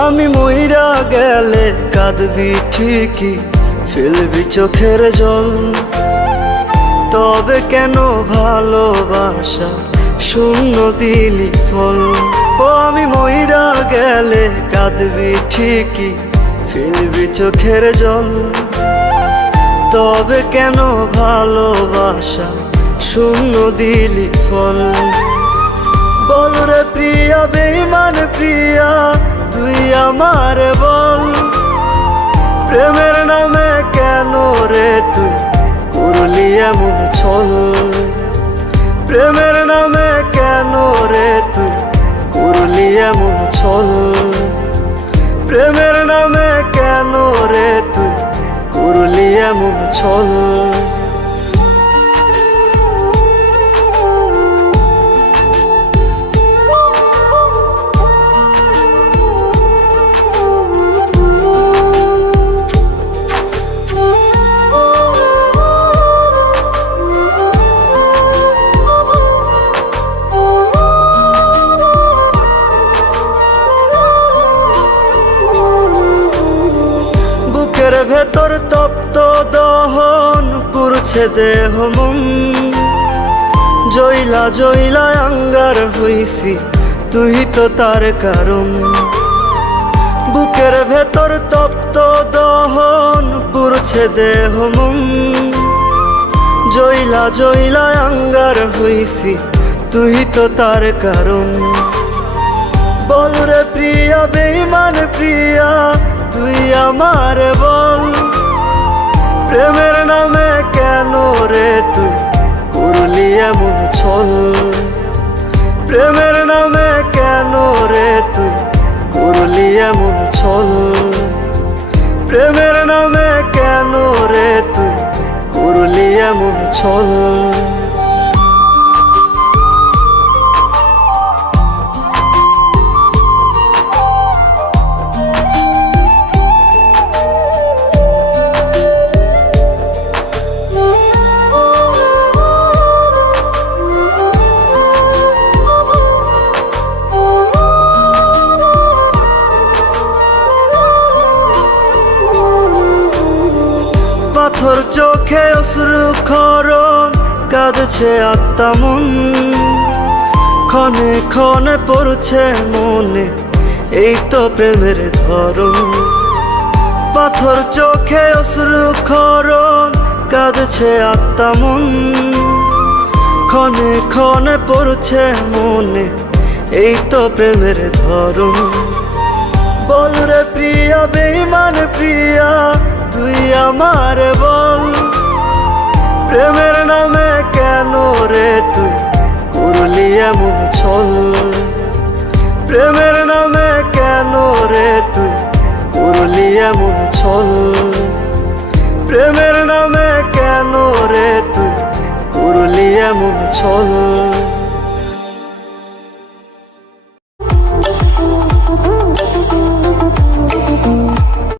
আমি মইরা গেলে কাঁদবি ঠিকই, ফেলবি চোখের জল। তবে কেন ভালোবাসা শূন্য দিলি ফল? ও আমি মইরা গেলে কাঁদবি ঠিকই, ফেলবি চোখের জল। তবে কেন ভালোবাসা শূন্য দিলি ফল? বল রে প্রিয়া, বেঈমান প্রিয়া, তুই আমার বল। প্রেমের নামে কেন রে তুই করলি এমন ছল? প্রেমের নামে কেন রে তুই করলি এমন ছল? প্রেমের নামে কেন রে তুই করলি এমন ছল? বুকের ভেতর তপ্ত দহন পুরছে দেহ মন। জইলা জইলা আঙ্গার হইছি, তুই তো তার কারণ। বুকের ভেতর তপ্ত দহন পুরছে দেহ মন। জইলা জইলা আঙ্গার হইছি, তুই তো তার কারণ। বল রে প্রিয়া, বেঈমান প্রিয়া, তুই আমার বল। প্রেমের নামে কেন রে তুই করলি এমন ছল? প্রেমের নামে কেন রে তুই করলি এমন ছল? প্রেমের নামে কেন রে তুই করলি এমন ছল? পাথর চোখে অশ্রু খরণ, কাঁদছে আত্মা মন। ক্ষণে ক্ষণে পড়ছে মনে, এই তো প্রেমের ধরন। পাথর চোখে অশ্রু খরণ, কাঁদছে আত্মা মন। ক্ষণে ক্ষণে পড়ছে মনে, এই তো প্রেমের ধরন। বল রে প্রিয়া, বেঈমান প্রিয়া, তুই আমার বল। প্রেমের নামে কেন রে তুই করলি এমন ছল? প্রেমের নামে কেন রে তুই করলি এমন ছল? প্রেমের নামে কেন রে তুই করলি এমন ছল?